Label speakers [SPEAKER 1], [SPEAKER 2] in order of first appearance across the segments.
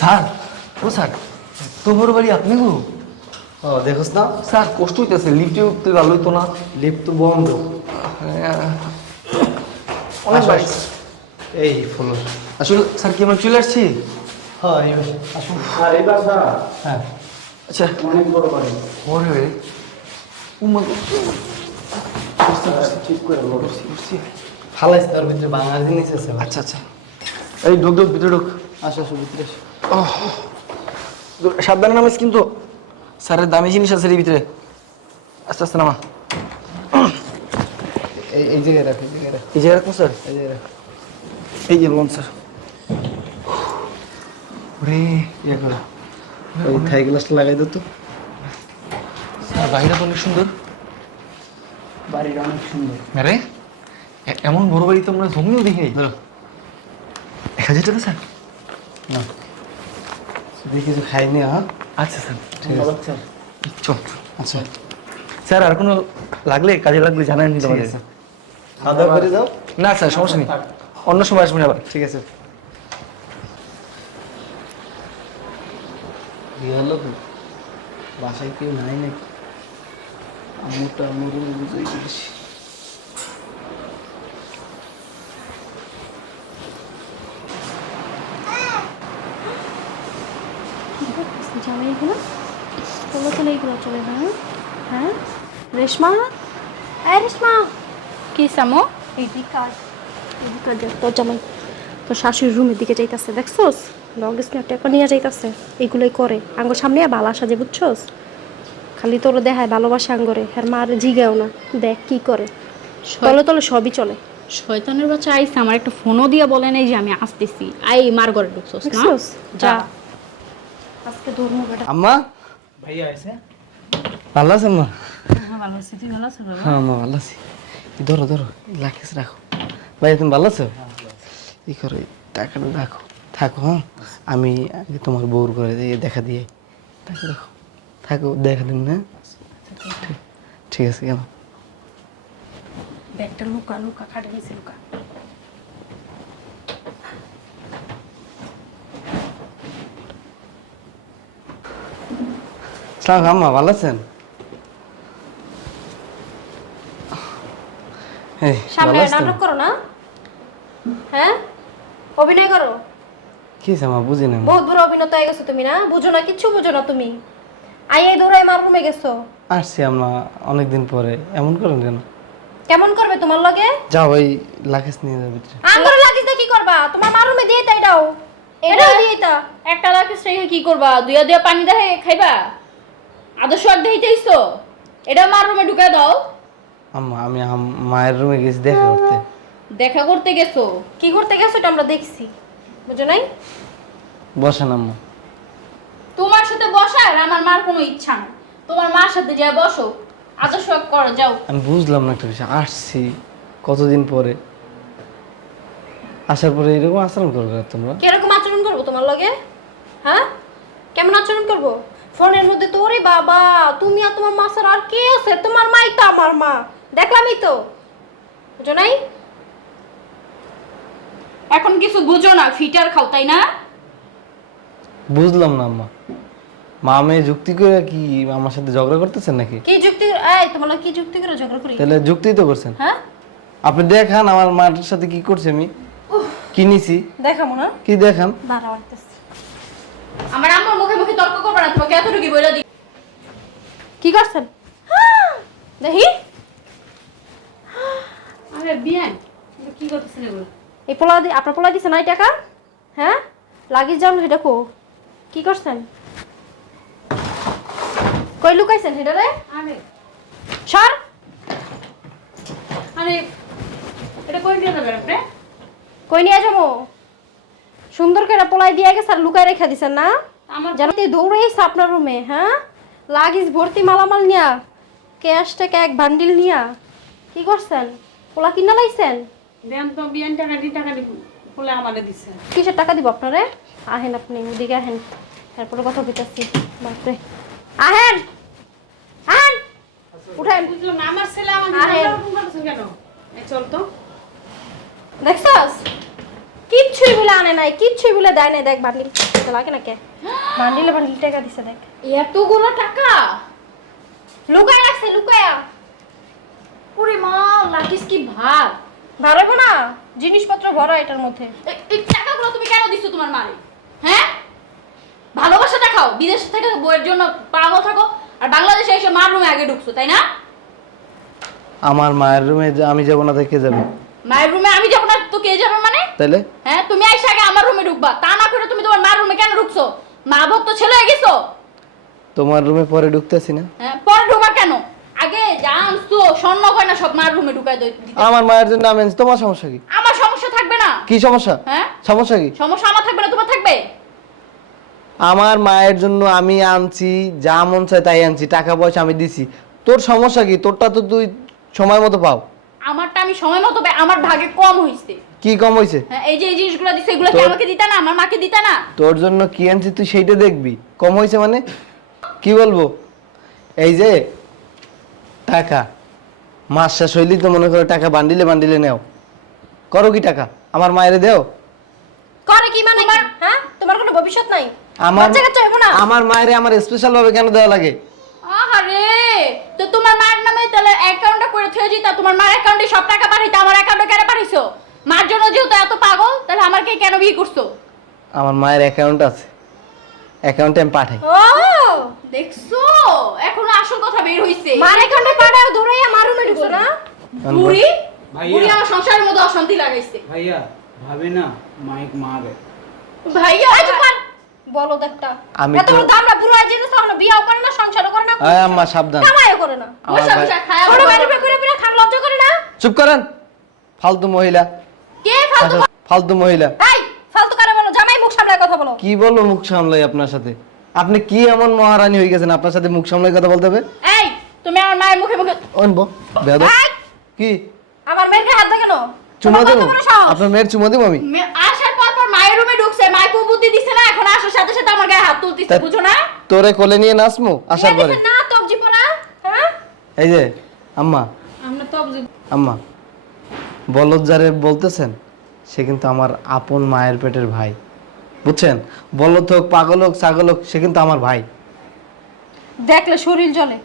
[SPEAKER 1] Sir ও sir তোমার বাড়ি আপনি গো?
[SPEAKER 2] ও দেখোস না
[SPEAKER 1] স্যার কষ্ট হইতেছে লিফটে উঠতে ভালো হইতো না
[SPEAKER 2] লিফট তো বন্ধ।
[SPEAKER 1] অনেক বাড়ি।
[SPEAKER 2] এই ফলো।
[SPEAKER 1] আসলে স্যার কি আমরা চলে আসছি?
[SPEAKER 2] হ্যাঁ আসুন। আর হ্যাঁ।
[SPEAKER 1] আচ্ছা।
[SPEAKER 2] অনেক বড় বাড়ি।
[SPEAKER 1] ওরে উমা
[SPEAKER 2] ঠিক করে বলো।
[SPEAKER 1] বসছি, বসছি।
[SPEAKER 2] ফালাইছে তার ভিতরে বাংলা জিনিস আছে।
[SPEAKER 1] আচ্ছা আচ্ছা। এই ঢুক ঢুক ভিতরে ঢুক।
[SPEAKER 2] আসো আসো ভিতরে আসো।
[SPEAKER 1] সাবধানে নামিস কিন্তু। স্যারের দামি জিনিস আছে এর ভিতরে। আস্তে আস্তে নামা।
[SPEAKER 2] এই এই জায়গায় রাখো এই জায়গায় রাখো।
[SPEAKER 1] এই যে রাখুন স্যার?
[SPEAKER 2] এই জায়গায় রাখো।
[SPEAKER 1] এই যে লোন স্যার। ওরে
[SPEAKER 2] ইয়ে করো। ওই থাই গ্লাসটা লাগাই দাও তো।
[SPEAKER 1] স্যার বাড়িটা তো অনেক সুন্দর।
[SPEAKER 2] বাড়িটা অনেক সুন্দর।
[SPEAKER 1] আরে এমন বড় বাড়ি তো আমরা জমিও দেখি।
[SPEAKER 2] ধরো।
[SPEAKER 1] এক হাজার টাকা স্যার?
[SPEAKER 2] না। শুধু কিছু খাইনি হ্যাঁ?
[SPEAKER 1] আচ্ছা স্যার।
[SPEAKER 2] ঠিক আছে।
[SPEAKER 1] চল
[SPEAKER 2] আচ্ছা।
[SPEAKER 1] স্যার আর কোনো লাগলে কাজে লাগলে আমাকে
[SPEAKER 2] আছে। খাওয়া দাওয়া করে যাও।
[SPEAKER 1] না স্যার সমস্যা নেই। অন্য সময় আসবেন আবার।
[SPEAKER 2] ঠিক আছে। হলো? বাসায় কেউ নাই নাকি? আম্মুটা আম্মুর বুঝাই দিয়েছি
[SPEAKER 3] এইগুলো? চলে না হ্যাঁ? রেশমা? হ্যাঁ রেশমা!
[SPEAKER 4] কি সামো?
[SPEAKER 3] দেখ তোর জামাই তোর শাশুড়ির রুমের দিকে যাইতাছে দেখছোস? স্ন্যাপটা নিয়ে যাইতাছে এইগুলোই করে। আঙ্গুর সামনে বালা সাজে বুঝছোস? খালি তোর দেখায় ভালোবাসা আঙ্গরে আর মার জিগাও না। দেখ কি করে। তলে তলে সবই চলে।
[SPEAKER 4] শয়তানের বাচ্চা আইসে আমার একটা ফোনও দিয়ে বলে নাই যে আমি আসতেছি। আই মার ঘরে ঢুকছোস না?
[SPEAKER 3] যা। আজকে ধর্ম বেটা
[SPEAKER 2] আম্মা?
[SPEAKER 1] ভাইয়া আছে
[SPEAKER 2] ভালো আছে আম্মা
[SPEAKER 4] ভালো আছি। তুই ভালো আছো
[SPEAKER 2] হ্যাঁ আম্মা ভালো আছি। ধরো ধরো লাখিস রাখো। ভাই তুমি ভালো আছো? ই করো টাকাটা রাখো। থাকো হ্যাঁ? আমি আগে তোমার বউর করে দিয়ে দেখা দিয়ে টাকা রাখো। থাকো দেখা দিন না ঠিক- ঠিক আছে কেন
[SPEAKER 3] ব্যাগটা লুকা লুকা খাটে নিচে লুকা।
[SPEAKER 2] সালাম আম্মা ভালো আছেন?
[SPEAKER 3] সামনে নাটক করো না। হ্যাঁ? অভিনয় করো।
[SPEAKER 2] কি হয়েছে বুঝি না
[SPEAKER 3] বহুত বড় অভিনেতা হয়ে গেছো তুমি না? বুঝো না কিচ্ছু বুঝো না তুমি। আই এই দৌড়াই মার রুমে গেছো।
[SPEAKER 2] আসছি আম্মা অনেকদিন পরে। এমন করেন কেন?
[SPEAKER 3] কেমন করবে তোমার লগে?
[SPEAKER 2] যাও ওই লাকেশ নিয়ে যাবে
[SPEAKER 3] আঙ্গুর কি করবা? তোমার মার রুমে দিয়ে তাই দাও। এটাও দিয়ে তা।
[SPEAKER 4] একটা রেখে কি করবা? দুইয়া দুইয়া পানি দেখে খাইবা? আদর্শ আর দেখাইতেইছো এটা মার রুমে ঢুকাই দাও।
[SPEAKER 2] আম্মা আমি আম- মায়ের রুমে গেছি দেখা করতে।
[SPEAKER 4] দেখা করতে গেছো?
[SPEAKER 3] কি করতে গেছো এটা আমরা দেখছি। বুঝো নাই?
[SPEAKER 2] বসেন আম্মা।
[SPEAKER 4] তোমার সাথে বসার আমার মার কোনো ইচ্ছা না তোমার মার সাথে যা বসো। আদর্শ করো যাও।
[SPEAKER 2] আমি বুঝলাম না একটা বিষয় আসছি কতদিন পরে? আসার পরে এরকম আচরণ করবে না তোমরা?
[SPEAKER 3] কীরকম আচরণ করব তোমার লগে? হ্যাঁ? কেমন আচরণ করব? ফোনের মধ্যে তো ওরে বাবা তুমি আর তোমার মা ছাড়া আর কে আছে? তোমার মাই তো আমার মা। দেখলামই তো। বুঝো নাই?
[SPEAKER 4] এখন কিছু বুঝো না ফিটার খাও তাই না?
[SPEAKER 2] বুঝলাম না আম্মা। মা মেয়ে যুক্তি করে কি আমার সাথে ঝগড়া করতেছেন নাকি?
[SPEAKER 3] কি যুক্তি এই তোমার কি যুক্তি করে ঝগড়া করি?
[SPEAKER 2] তাহলে যুক্তি তো করছেন।
[SPEAKER 3] হ্যাঁ?
[SPEAKER 2] আপনি দেখান আমার মার সাথে কি করছে আমি। কি নিছি?
[SPEAKER 3] দেখাবো না?
[SPEAKER 2] কি দেখান?
[SPEAKER 3] দাঁড়াও।
[SPEAKER 4] আমার আম্মার মুখে মুখে তর্ক করবে না তোমাকে এতটুকু বলে দিই।
[SPEAKER 3] কি করছেন? দেখি।
[SPEAKER 4] আরে বিয়ান কি করতেছেন এগুলো?
[SPEAKER 3] এই পোলা দি আপনার পোলা দিছে নাই টাকা? হ্যাঁ? লাগিস যাও সেটা কো? কি করছেন? কই লুকাইছেন সেটা রে
[SPEAKER 4] আরে।
[SPEAKER 3] সর।
[SPEAKER 4] আরে এটা কই দিয়ে যাবেন আপনি?
[SPEAKER 3] কই নিয়ে যাব? সুন্দর করে পোলাই দিয়ে গেছে আর লুকাই রেখে দিছেন না?
[SPEAKER 4] আমার
[SPEAKER 3] জানাতে দৌড়াইছে আপনার রুমে হ্যাঁ? লাগিস ভর্তি মালামাল নিয়া ক্যাশ টাকা এক বান্ডিল নিয়া কি করছেন? পোলা কিনা লাইছেন?
[SPEAKER 4] দেন তো বিয়ান টাকা দি টাকা দি বলে আমারে দিছে।
[SPEAKER 3] কিসের টাকা দিব আপনারে? আহেন আপনি ওদিকে আহেন। তারপরে কথা বলতেছি। বাপরে। আহেন! আহেন! উঠেন।
[SPEAKER 4] বুঝলাম আমার ছেলে আমার কেন? চল তো।
[SPEAKER 3] দেখছস? কিচ্ছুই বলে আনে নাই কিচ্ছুই বলে দেয় নাই। দেখ বান্ডিল লাগে না কে বান্ডিলে বান্ডিল টাকা দিছে দেখ।
[SPEAKER 4] এতগুলো টাকা?
[SPEAKER 3] লুকায় রাখছে লুকায়া।
[SPEAKER 4] ওরে মা লাকিস কি ভাগ
[SPEAKER 3] বাড়াবো না জিনিসপত্র ভরা এটার মধ্যে।
[SPEAKER 4] এই টাকাগুলো তুমি কেন দিছো তোমার মারে? হ্যাঁ? ভালোবাসা দেখাও বিদেশ থেকে বইয়ের জন্য পাগল থাকো আর বাংলাদেশে এসে মার রুমে আগে ঢুকছো তাই না?
[SPEAKER 2] আমার মায়ের রুমে আমি যাব না দেখে যাবে।
[SPEAKER 4] মায়ের রুমে আমি যাব না তো কে যাবে মানে?
[SPEAKER 2] তাইলে?
[SPEAKER 4] হ্যাঁ তুমি আইসা আগে আমার রুমে ঢুকবা তা না করে তুমি তোমার মার রুমে কেন ঢুকছো? মা ভক্ত ছেলে হয়ে গেছো।
[SPEAKER 2] তোমার রুমে পরে ঢুকতেছি না।
[SPEAKER 4] হ্যাঁ পরে ঢোকা কেন? আগে জানছো স্বর্ণ গয়না সব মার রুমে ঢুকাই দই-
[SPEAKER 2] আমার মায়ের জন্য আমি। তোমার সমস্যা কি?
[SPEAKER 4] আমার সমস্যা থাকবে না।
[SPEAKER 2] কি সমস্যা?
[SPEAKER 4] হ্যাঁ?
[SPEAKER 2] সমস্যা কি?
[SPEAKER 4] সমস্যা আমার থাকবে না তোমার থাকবে?
[SPEAKER 2] আমার মায়ের জন্য আমি আনছি যা মন চায় তাই আনছি টাকা পয়সা আমি দিছি। তোর সমস্যা কি? তোরটা তো তুই সময় মতো পাও।
[SPEAKER 4] আমারটা আমি সময় মতো পাই, আমার ভাগে কম হইছে।
[SPEAKER 2] কি কম হয়েছে
[SPEAKER 4] হ্যাঁ এই যে এই জিনিসগুলো দিছে এগুলো কি আমাকে দিতা না? আমার মাকে দিতা না?
[SPEAKER 2] তোর জন্য কি আনছি তুই সেইটা দেখবি। কম হয়েছে মানে? কি বলব? এই যে টাকা। মাস শেষ হইলেই তো মনে করো টাকা বান্ডিলে বান্ডিলে নেও। করো কি টাকা? আমার মায়ের দেও?
[SPEAKER 3] করে কি মানে? হ্যাঁ? তোমার কোনো ভবিষ্যৎ নাই?
[SPEAKER 2] আমার আমার মায়েরে আমার স্পেশাল ভাবে কেন দেওয়া লাগে?
[SPEAKER 4] তো তোমার মায়ের নামে তাহলে অ্যাকাউন্টটা করে থয়ে দিতা তোমার মায়ের অ্যাকাউন্টে সব টাকা পাঠাইতে আমার অ্যাকাউন্টে কেন পাঠাইছো? মার জন্য যেহেতু এত পাগল তাহলে আমাকে কেন বিয়ে করছ?
[SPEAKER 2] আমার মায়ের অ্যাকাউন্ট আছে। অ্যাকাউন্টে আমি পাঠাই।
[SPEAKER 3] ও
[SPEAKER 4] দেখছ? এখনও আসল কথা বের হইছে।
[SPEAKER 3] মার এখানে পাড়াও দৌড়াইয়া মারুমে ঢুকছো না।
[SPEAKER 4] বুড়ি? বুড়ি আমার সংসারের মধ্যে অশান্তি লাগাইছে।
[SPEAKER 5] ভাইয়া ভাবে না মাইক মারে
[SPEAKER 4] ভাইয়া
[SPEAKER 2] আমি তো-
[SPEAKER 3] বড় দামড়া বুড়ো আর জিনিস আমরা বিয়াও করে না সংসারও করে না
[SPEAKER 2] আয় আম্মা সাবধান।
[SPEAKER 3] কামাইও করে না।
[SPEAKER 2] আমার
[SPEAKER 4] বসা খায়া
[SPEAKER 3] করে লজ্জা করে না?
[SPEAKER 2] চুপ করেন। ফালতু মহিলা।
[SPEAKER 4] কে ফালতু
[SPEAKER 2] ফালতু মহিলা।
[SPEAKER 3] এই ফালতু করে বলো জামাই মুখ সামলায় কথা বলো।
[SPEAKER 2] কি বলব মুখ সামলাই আপনার সাথে? আপনি কি এমন মহারানী হয়ে গেছেন? আপনার সাথে মুখ সামলাই কথা বলতে হবে?
[SPEAKER 4] এই তুমি আমার মায়ের মুখে মুখে
[SPEAKER 2] অনবো বেয়াদব। কি?
[SPEAKER 3] আমার মেয়েকে হাত
[SPEAKER 2] চুমা দেবো? আপনার মেয়ের চুমা দেবো আমি?
[SPEAKER 4] আসার মায়ের রুমে ঢুকছে বুদ্ধি দিছে না এখন আসার সাথে সাথে আমার গায়ে হাত তুলতিছে বুঝো না?
[SPEAKER 2] তোরে কোলে নিয়ে নাচমু আসার পরে।
[SPEAKER 3] না তব জীব না হ্যাঁ?
[SPEAKER 2] এই যে আম্মা।
[SPEAKER 4] আমরা
[SPEAKER 2] আম্মা বলদ যারে বলতেছেন সে কিন্তু আমার আপন মায়ের পেটের ভাই। বুঝছেন? বলদ হোক পাগল হোক ছাগল হোক সে কিন্তু আমার ভাই।
[SPEAKER 3] দেখলে শরীর জ্বলে।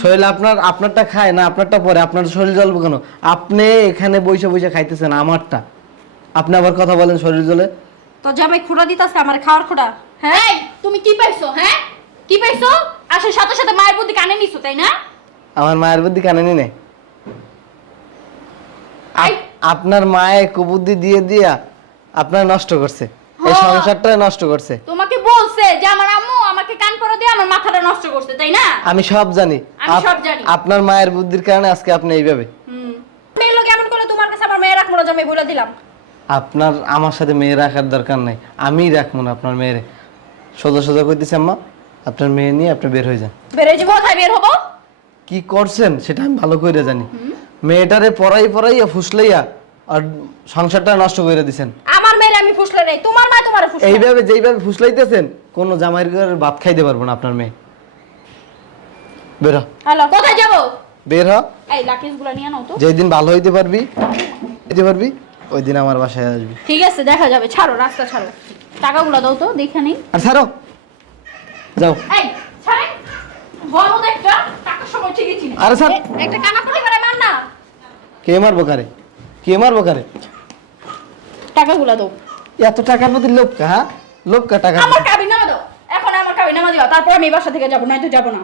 [SPEAKER 2] শরীর আপনার আপনারটা খায় না আপনারটা পরে আপনার শরীর জ্বলবে কেন? আপনি এখানে বসে বসে খাইতেছেন আমারটা। আপনি আবার কথা বলেন শরীর জ্বলে
[SPEAKER 3] তো জামাই খুঁড়া দিতাছে আমার খাওয়ার খুঁড়া হ্যাঁ?
[SPEAKER 4] এই তুমি কি পাইছো হ্যাঁ? কি পাইছো? আসার সাথে সাথে মায়ের বুদ্ধি কানে নিছো তাই না?
[SPEAKER 2] আমার মায়ের বুদ্ধি কানে নি নে। আপ- আপনার মায়ে কুবুদ্ধি দিয়ে দিয়া আপনার নষ্ট করছে। এই
[SPEAKER 4] হ্যাঁ।
[SPEAKER 2] সংসারটা নষ্ট করছে।
[SPEAKER 4] তোমাকে বলছে যে আমার আম্মু আমাকে কান পরে দিয়ে আমার মাথাটা নষ্ট করছে তাই না?
[SPEAKER 2] আমি সব জানি।
[SPEAKER 4] আমি
[SPEAKER 2] আপ-
[SPEAKER 4] সব জানি।
[SPEAKER 2] আপনার মায়ের বুদ্ধির কারণে আজকে আপনি এইভাবে।
[SPEAKER 4] হুম।
[SPEAKER 3] মেয়ে লোক এমন করলে তোমার কাছে আমার মেয়ে রাখব না জামাই বলে দিলাম।
[SPEAKER 2] আপনার আমার সাথে মেয়ে রাখার দরকার নাই। আমিই রাখব না আপনার মেয়েরে। সোজা সোজা কইতেছি আম্মা আপনার মেয়ে নিয়ে আপনি বের হয়ে যান।
[SPEAKER 3] বেড়ে যাব
[SPEAKER 4] কোথায় বের হব?
[SPEAKER 2] কি করছেন? সেটা আমি ভালো করে জানি। মেয়েটারে পড়াই পড়াইয়া ফুসলাইয়া আর সংসারটা নষ্ট করে দিছেন।
[SPEAKER 3] আমার মেয়ের আমি ফুসলে নেই তোমার মা তোমার ফুসলে
[SPEAKER 2] এইভাবে যেইভাবে ফুসলাইতেছেন কোন জামাইয়ের ঘরের ভাত খাইতে পারব না আপনার মেয়ে। বের হ।
[SPEAKER 3] হ্যালো
[SPEAKER 2] হ্যাঁ।
[SPEAKER 4] কোথায় যাব?
[SPEAKER 2] বের হ।
[SPEAKER 4] এই লাকিসগুলো নিয়ে নাও তো।
[SPEAKER 2] যেই দিন ভালো হইতে পারবি হইতে পারবি। ওই দিন আমার বাসায় আসবি।
[SPEAKER 4] ঠিক আছে দেখা যাবে। ছাড়ো রাস্তা ছাড়ো। টাকাগুলো দাও তো দেখে নেই।
[SPEAKER 2] আর ছাড়ো। যাও।
[SPEAKER 4] এই ছাড়ে বলো একটা টাকার সময় ঠিকই চিনি
[SPEAKER 2] আরে ছাড়।
[SPEAKER 3] একটা কানা করে করে মার না।
[SPEAKER 2] কে মারবো কারে? কে মারবো কারে?
[SPEAKER 4] টাকাগুলো দাও।
[SPEAKER 2] এত টাকার প্রতি লোক কা হ্যাঁ? কা টাকা
[SPEAKER 4] আমার কাবিন নামা দাও। এখন আমার কাবিন নামা দিও তারপর আমি এই বাসা থেকে যাব নয়তো যাব না।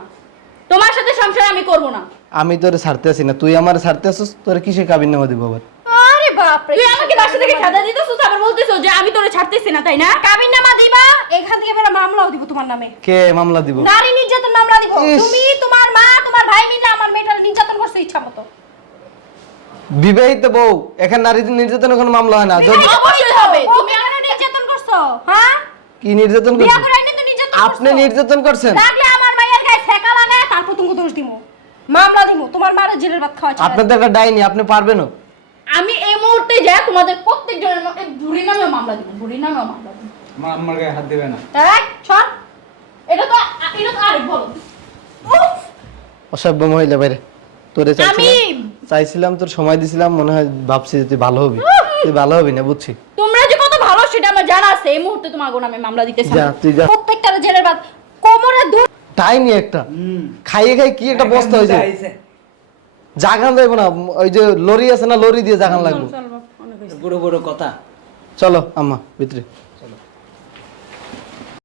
[SPEAKER 4] তোমার সাথে সংসার আমি করব না।
[SPEAKER 2] আমি তোরে ছাড়তে আসি না। তুই আমার ছাড়তে আসিস তোরে কিসে কাবিন নামা দিব আবার?
[SPEAKER 3] আরে
[SPEAKER 4] তুই আমাকে বাসা থেকে খেদা দিতেছিস? আবার বলতেছো যে আমি তোরে ছাড়তেছি না তাই না?
[SPEAKER 3] কাবিন নামা দিবা? এখান থেকে বেরা মামলাও দিব তোমার নামে।
[SPEAKER 2] কে মামলা দিব?
[SPEAKER 3] নারী নির্যাতন মামলা দিব। তুমি তোমার মা তোমার ভাই মিলে আমার মেয়েটার নির্যাতন করছে ইচ্ছা মতো
[SPEAKER 2] বিবাহিত বউ এখানে নারী নির্যাতনের কোনো মামলা হয় না। যদি
[SPEAKER 4] অবশ্যই হবে।
[SPEAKER 3] তুমি
[SPEAKER 4] তুমি
[SPEAKER 3] আমার নির্যাতন করছ? হ্যাঁ?
[SPEAKER 2] কি নির্যাতন
[SPEAKER 3] বিয়া করে আইনি তো নির্যাতন
[SPEAKER 2] আপনি নির্যাতন করছেন?
[SPEAKER 3] লাগলে আমার মায়ের গায়ে ঠেকা লাগায় তারপর তুমি দোষ দিমু মামলা দিমু তোমার মারে জেলের ভাত খাওয়া
[SPEAKER 2] আপনার তো একটা ডাইনি আপনি পারবেনও?
[SPEAKER 4] আমি এই মুহূর্তে যা তোমাদের প্রত্যেকজনের মধ্যে বুড়ি নামেও মামলা দিব বুড়ি নামেও মামলা দিব।
[SPEAKER 5] আমার আমার গায়ে হাত দেবে না।
[SPEAKER 3] তাই ছড়।
[SPEAKER 4] এটা তো এটা তো আরেক বলো। উফ,
[SPEAKER 2] অসভ্য মহিলা বাইরে তোরে
[SPEAKER 4] আমি!
[SPEAKER 2] চাইছিলাম চাইছিলাম তোর সময় দিছিলাম মনে হয় ভাবছি যে তুই ভালো হবি। তুই ভালো হবি না বুঝছি।
[SPEAKER 4] তোমরা যে কত ভালো সেটা আমার জানা আছে। এই মুহূর্তে তোমার নামে মামলা দিতেছে
[SPEAKER 2] যা, তুই যা।
[SPEAKER 4] প্রত্যেকটা জেলের বাদ কোমরে ধরে।
[SPEAKER 2] টাইনি একটা।
[SPEAKER 5] হুম।
[SPEAKER 2] খাইয়ে খাই কি একটা বস্তা হয়েছে। জাগান যাইব না ওই যে লরি আছে না লরি দিয়ে জাগান লাগবে।
[SPEAKER 5] বড় বড় কথা।
[SPEAKER 2] চলো আম্মা ভিতরে।